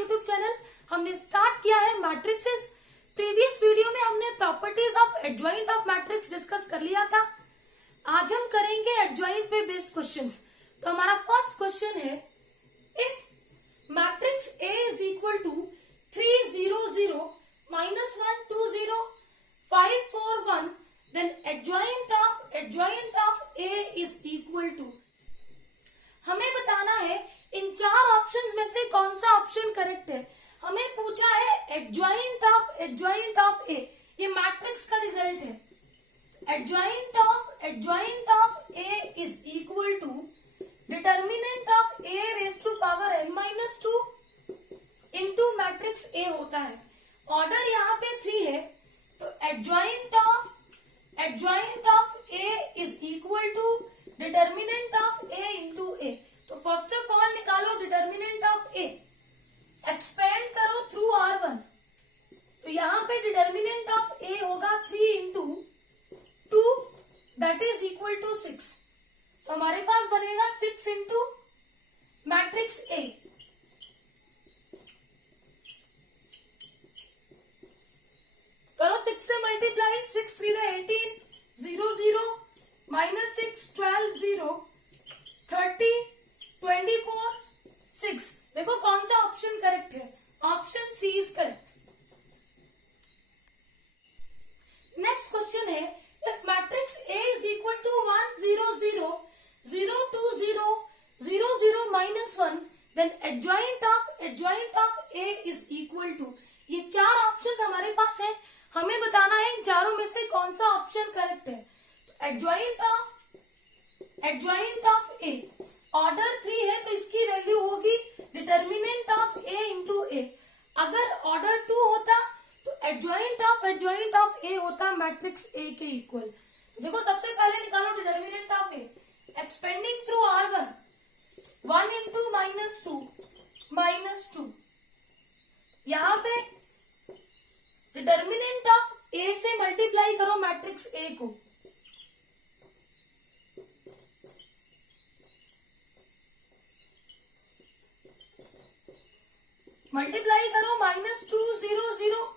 YouTube channel. हमने start किया है मैट्रिसेस। प्रीवियस वीडियो में हमने properties of adjoint of matrix discuss कर लिया था। आज हम करेंगे एडजॉइंट पे बेस्ड क्वेश्चंस। तो हमारा फर्स्ट क्वेश्चन है, if matrix A is equal to 3 0 0 -1 2 0 5 4 1 then adjoint of A is equal to. हमें बताना है इन चार ऑप्शंस में से कौन सा ऑप्शन करेक्ट है। हमें पूछा है एडजॉइंट ऑफ A, ये मैट्रिक्स का रिजल्ट है। Adjoint of A is equal to determinant of A raise to power n-2 into matrix A होता है। ऑर्डर यहाँ पे 3 है, तो adjoint of A is equal to determinant of A into A। तो फर्स्ट ऑफ ऑल निकालो determinant of A, expand करो through R1। तो यहाँ पे डिटर्मिनेंट ऑफ A होगा 3 into 2 that is equal to 6। तो हमारे पास बनेगा 6 इंटू मैट्रिक्स A। करो 6 से मल्टीप्लाई, 6 3 18 0 0 -6 12 0 30 24 6। देखो कौन सा ऑप्शन करेक्ट है, option C is correct. Next question है, if matrix A is equal to 1 0 0 0 2 0 0 0 -1 then adjoint of A is equal to. ये चार ऑप्शन हमारे पास है, हमें बताना है इन चारों में से कौन सा ऑप्शन करेक्ट है। एडजॉइंट ऑफ A, ऑर्डर 3 है तो इसकी वैल्यू होगी determinant of A into A। अगर ऑर्डर 2 होता तो एडजॉइंट ऑफ A होता मैट्रिक्स A के इक्वल। तो देखो सबसे पहले निकालो determinant of A, expanding through R1 1 into -2 यहाँ पे डिटर्मिनेंट ऑफ A से मल्टीप्लाई करो मैट्रिक्स A को। मल्टीप्लाई करो -2 0 0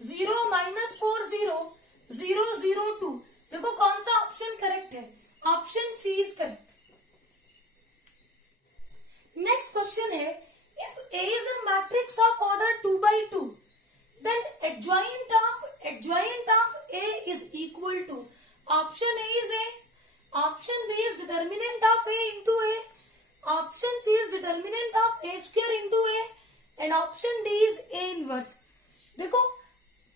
0 -4 0 0 0 2। देखो कौन सा ऑप्शन करेक्ट है, option C is correct. Next question है, if A is a matrix of order 2 by 2 then adjoint of A is equal to. Option A is A, option B is determinant of A into A, option C is determinant of A square into A and option D is A inverse. देखो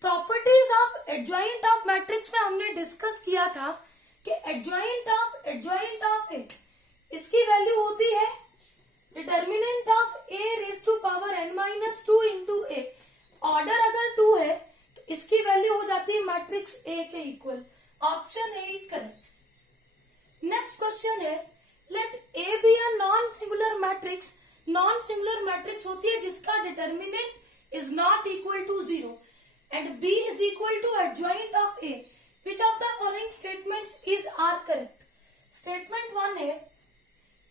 properties of adjoint of matrix में हमने discuss किया था कि adjoint of A, इसकी value होती है determinant of A raise to power n-2 into A। Order अगर 2 है तो इसकी वैल्यू हो जाती है मैट्रिक्स A के equal. Option A is correct. Next question है, let A be a non singular matrix. Non singular matrix होती है जिसका determinant is not equal to 0 and B is equal to adjoint of A। Which of the following statements is are correct. Statement 1 है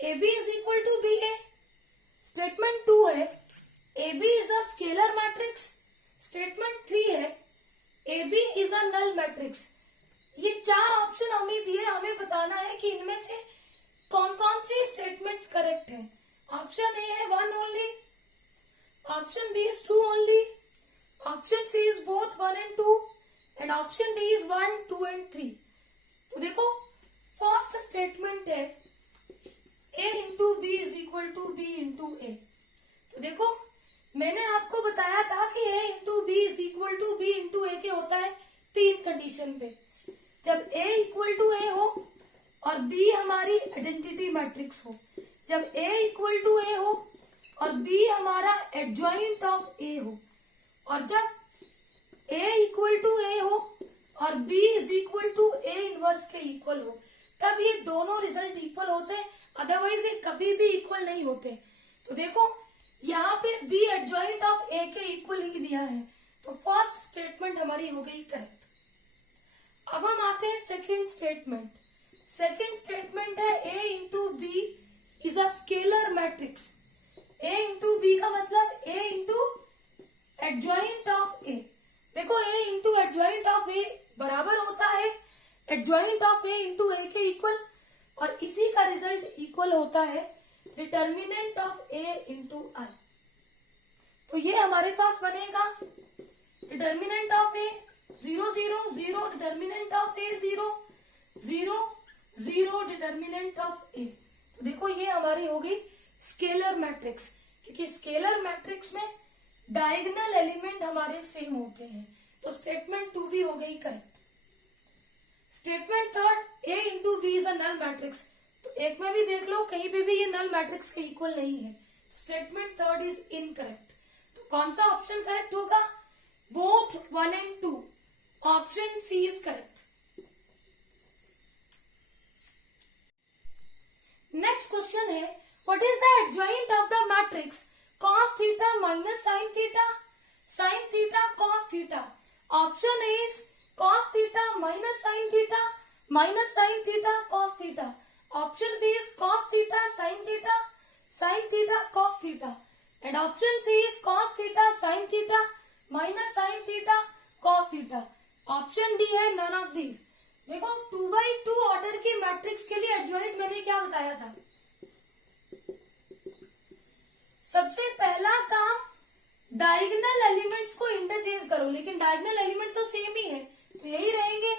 AB is equal to BA। Statement 2 है AB is a scalar matrix. Statement 3 है AB is a null matrix. ये चार option हमें दिए, हमें बताना है कि इनमें से कौन कौन सी स्टेटमेंट्स करेक्ट है। ऑप्शन ए है 1 only, option B is 2 only, option C is both 1 and 2 and option D is 1 2 and 3। तो देखो फर्स्ट स्टेटमेंट है A into B is equal to B into A। तो देखो मैंने आपको बताया था कि A into B is equal to B into A के होता है 3 कंडीशन पे। जब A इक्वल टू A हो और B हमारी आइडेंटिटी मैट्रिक्स हो, जब A इक्वल टू A हो और B हमारा एडजॉइंट ऑफ A हो, और जब A इक्वल टू A हो और B is equal to A inverse के इक्वल हो, तब ये दोनों रिजल्ट इक्वल होते हैं, अदरवाइज ये कभी भी इक्वल नहीं होते। तो देखो यहाँ पे B एडजॉइंट ऑफ A के इक्वल ही दिया है, तो फर्स्ट स्टेटमेंट हमारी हो गई करेक्ट। अब हम आते हैं सेकेंड स्टेटमेंट। सेकेंड स्टेटमेंट है A into B is a scalar matrix. A into B का मतलब A into adjoint of A. देखो A into adjoint of A बराबर होता है adjoint of A into A के इक्वल, और इसी का रिजल्ट इक्वल होता है determinant of A into I. तो ये हमारे पास बनेगा determinant of A 0 0 0, determinant of A 0 0 0, determinant of A. तो देखो ये हमारी होगी स्केलर मैट्रिक्स, क्योंकि स्केलर मैट्रिक्स में डायगोनल एलिमेंट हमारे सेम होते हैं। तो स्टेटमेंट 2 भी हो गई correct. Statement third, A into B is a null matrix. तो एक में भी देख लो, कहीं पे भी ये नल मैट्रिक्स के इक्वल नहीं है। Statement third is incorrect. तो कौन सा ऑप्शन करेक्ट होगा? Both 1 and 2। Option C is correct. Next question है, what is the adjoint of the matrix cos theta minus sine theta, sine theta cos theta? Option A is cos theta minus sine theta, minus sine theta cos theta. Option B is cos theta sine theta, sine theta cos theta. And option C is cos theta sine theta minus sine theta cos theta. Option D है none of these. देखो 2x2 order की matrix के लिए adjoint मैंने क्या बताया था? सबसे पहला काम डायगोनल एलिमेंट्स को इंटरचेंज करो, लेकिन डायगोनल एलिमेंट तो सेम ही है, तो यही रहेंगे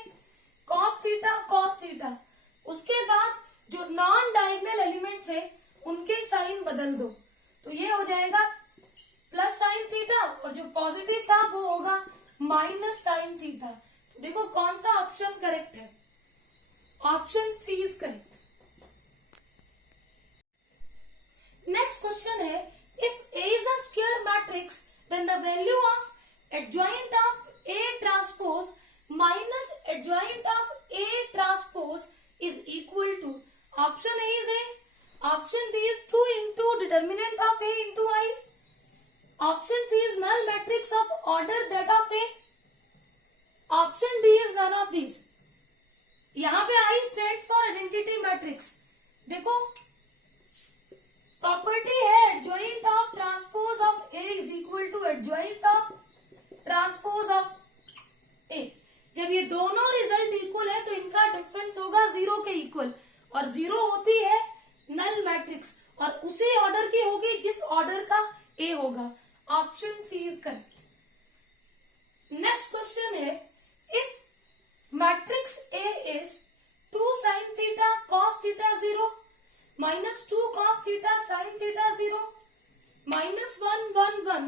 cos थीटा cos थीटा। उसके बाद जो नॉन डायगोनल एलिमेंट्स है उनके साइन बदल दो, तो ये हो जाएगा प्लस साइन थीटा, और जो पॉजिटिव था वो होगा माइनस साइन थीटा। तो देखो कौन सा ऑप्शन करेक्ट है? Option C is correct. Next question है, if A is a square matrix, then the value of adjoint of A transpose minus adjoint of A transpose is equal to, option A is A, option B is 2 into determinant of A into I, option C is null matrix of order that of A, option D is none of these। यहाँ पे I stands for identity matrix। देखो property है adjoint of transpose of A is equal to adjoint of transpose of A. जब ये दोनों result equal है तो इनका डिफरेंस होगा 0 के इक्वल, और 0 होती है नल मैट्रिक्स, और उसी ऑर्डर की होगी जिस ऑर्डर का ए होगा। Option C is correct. Next question है, if matrix A is 2 sin theta cos theta 0 minus 2 cos theta sin theta 0 minus 1 1 1,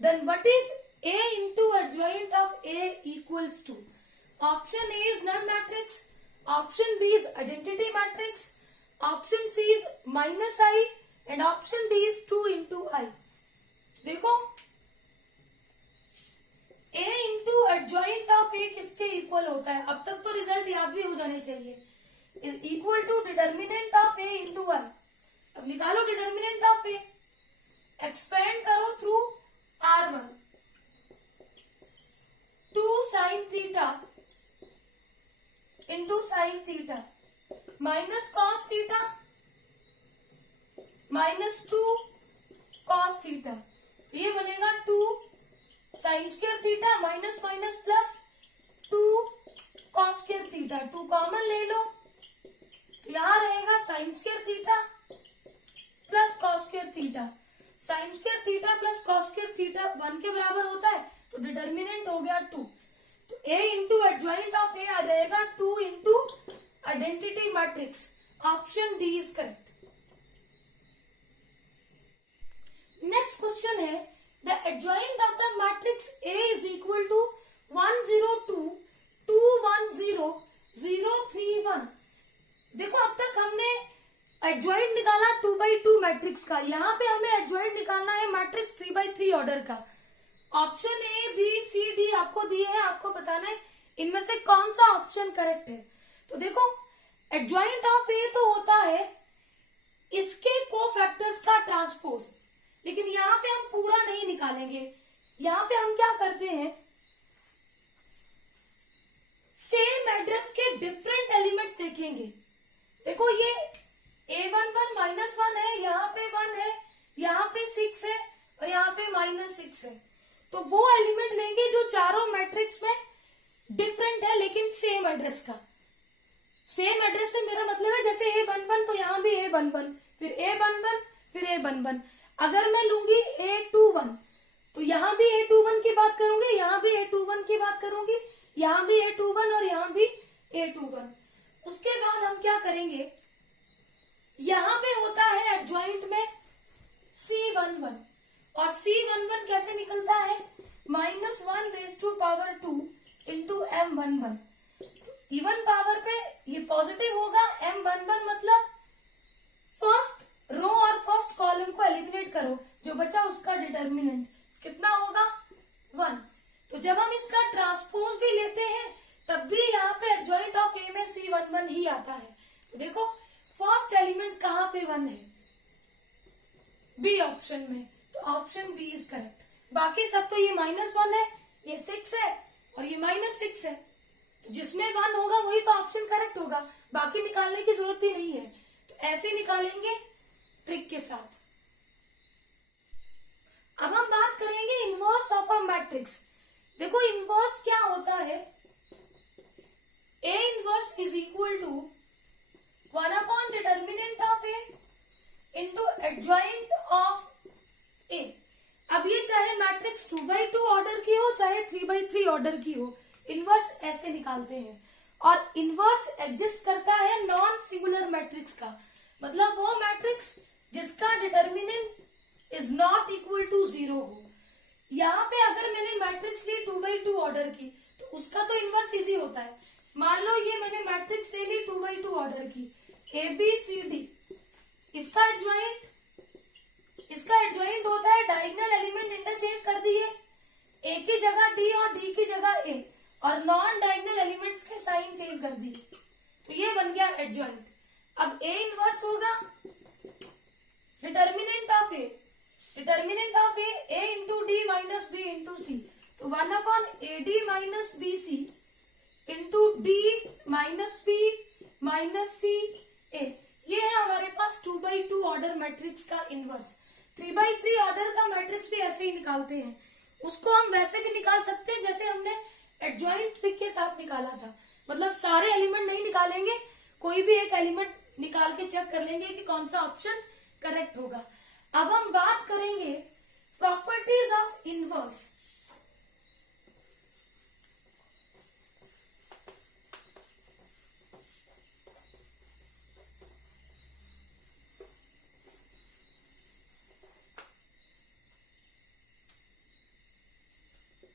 then what is A into adjoint of A equals to? Option A is null matrix, option B is identity matrix, option C is minus I, and option D is 2 into I। देखो A into adjoint of A किसके equal होता है? अब तक तो result याद भी हो जाने चाहिए। Is equal to determinant of A into I. अब निकालो डिटर्मिनेंट ऑफ ए, एक्सपेंड करो through R1, 2 sin theta into sine theta minus cos theta minus 2 cos theta. ये बनेगा 2 sin square theta minus minus plus 2 cos square theta. 2 common ले लो, यहां रहेगा sine square theta plus cos square theta. Sine square theta plus cos square theta 1 के बराबर होता है, तो डिटर्मिनेंट हो गया 2। तो A into adjoint of A आ जाएगा 2 into identity matrix. Option D is correct. Next question है, the adjoint of the matrix A is equal to 1 0 2 2 1 0 0 3 1। देखो अब तक हमने एडजॉइंट निकाला 2x2 मैट्रिक्स का, यहाँ पे हमें एडजॉइंट निकालना है मैट्रिक्स 3x3 ऑर्डर का। Option A B C D आपको दिए हैं, आपको बताना है इनमें से कौन सा ऑप्शन करेक्ट है। तो देखो एडजॉइंट ऑफ ए तो होता है इसके कोफैक्टर्स का ट्रांसपोज, लेकिन यहाँ पे हम पूरा नहीं निकालेंगे। यहाँ पे हम क्या करते हैं, सेम एड्रेस के डिफरेंट एलिमेंट्स देखेंगे। देखो ये A11 -1 है, यहाँ पे 1 है, यहाँ पे 6 है, तो वो एलिमेंट लेंगे जो चारों मैट्रिक्स में डिफरेंट है लेकिन सेम एड्रेस का। सेम एड्रेस से मेरा मतलब है जैसे A11 तो यहाँ भी A11, फिर A11, फिर A11। अगर मैं लूंगी A21 तो यहाँ भी A21 की बात करूंगी, यहाँ भी A21 की बात करूंगी, यहाँ भी A21 और यहाँ भी A21। उसके बाद हम क्या करेंगे, यहाँ पे होता है एडजॉइंट में C11 और C11 कैसे निकलता है -1⁻² इंटू M11। इवन पावर पे ये पॉजिटिव होगा, M11 मतलब फर्स्ट रो और फर्स्ट कॉलम को एलिमिनेट करो, जो बचा उसका डिटर्मिनेंट कितना होगा 1। तो जब हम इसका ट्रांसपोज भी लेते हैं तब भी यहाँ पे एडजॉइंट ऑफ ए में C11 ही आता है। तो देखो फर्स्ट एलिमेंट कहाँ पे 1 है, बी ऑप्शन में, तो ऑप्शन बी इज करेक्ट। बाकी सब तो ये -1 है, ये 6 है और ये -6 है, तो जिसमें 1 होगा वही तो ऑप्शन करेक्ट होगा, बाकी निकालने की जरूरत ही नहीं है। तो ऐसे निकालेंगे ट्रिक के साथ। अब हम बात करेंगे इनवर्स ऑफ अ मैट्रिक्स। देखो इनवर्स क्या होता है, A inverse is equal to 1 determinant of A into adjoint of A. अब ये चाहे मैट्रिक्स 2x2 ऑर्डर की हो चाहे 3x3 ऑर्डर की हो, इनवर्स ऐसे निकालते हैं। और इनवर्स एग्जिस्ट करता है नॉन सिंगुलर मैट्रिक्स का, मतलब वो मैट्रिक्स जिसका determinant is not equal to 0 हो। यहाँ पे अगर मैंने मैट्रिक्स ली 2x2 ऑर्डर की तो उसका तो इनवर्स इजी होता है। मान लो ये मैंने मैट्रिक्स ले ली 2x2 ऑर्डर की ABCD, इसका एडजॉइंट होता है डायगोनल एलिमेंट इंटरचेंज कर दिए, ए की जगह डी और डी की जगह ए, और नॉन डायगोनल एलिमेंट्स के साइन चेंज कर दिए, तो ये बन गया एडजॉइंट। अब ए इनवर्स होगा determinant of A into D minus B into C, तो 1/AD minus BC into D minus B minus C A. ये है हमारे पास 2x2 ऑर्डर मैट्रिक्स का इनवर्स। 3x3 ऑर्डर का मैट्रिक्स भी ऐसे ही निकालते हैं, उसको हम वैसे भी निकाल सकते हैं जैसे हमने एडजॉइंट ट्रिक के साथ निकाला था, मतलब सारे एलिमेंट नहीं निकालेंगे, कोई भी एक एलिमेंट निकाल के चेक कर लेंगे कि कौन सा ऑप्शन करेक्ट होगा। अब हम बात करेंगे properties of inverse.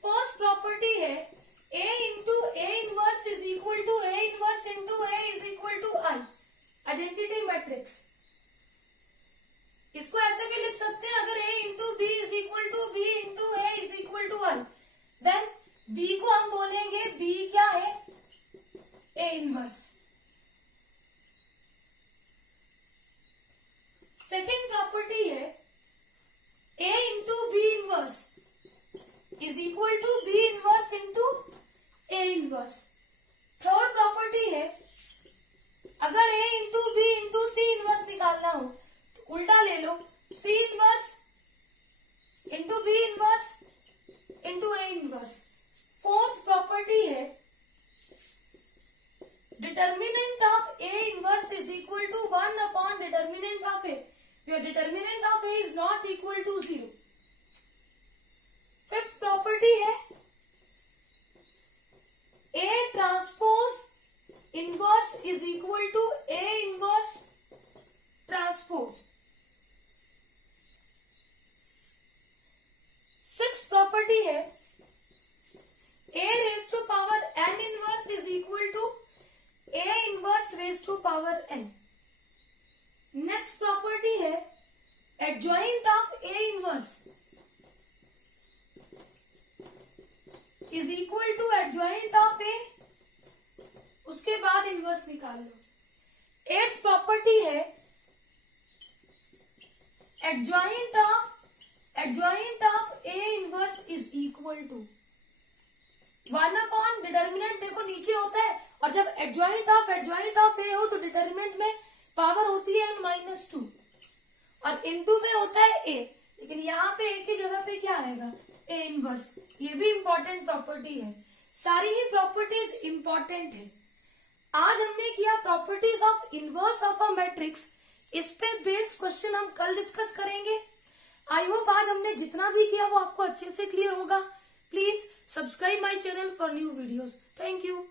First property है A into A inverse is equal to A inverse into A is equal to I, identity matrix. इसको ऐसे भी लिख सकते हैं, अगर A into B is equal to B into A is equal to I, then B को हम बोलेंगे B क्या है A इनवर्स। सेकेंड प्रॉपर्टी है A into B inverse is equal to B inverse into A inverse. Third property है अगर A into B into C inverse निकालना हो तो उल्टा ले लो, C inverse into B inverse into A inverse. Fourth property है determinant of A inverse is equal to 1 determinant of A, where determinant of A is not equal to 0। Fifth property है A transpose inverse is equal to A inverse transpose. Sixth property है A raise to power n inverse is equal to A inverse raise to power n। Next property है adjoint of A inverse is equal to adjoint of A, उसके बाद inverse निकाल लो। Eighth property है adjoint of A inverse is equal to 1 determinant, देखो नीचे होता है, और जब एडजॉइंट ऑफ ए हो तो डिटर्मिनेंट में पावर होती है n-2 और इनटू में होता है a, लेकिन यहाँ पे ए की जगह पे क्या आएगा, ए इनवर्स। ये भी इंपॉर्टेंट प्रॉपर्टी है, सारी ही प्रॉपर्टीज इंपॉर्टेंट है। आज हमने किया properties of inverse of a matrix, इस पे बेस्ड क्वेश्चन हम कल डिस्कस करेंगे। आई होप आज हमने जितना भी किया वो आपको अच्छे से क्लियर होगा। Please subscribe my channel for new videos. Thank you.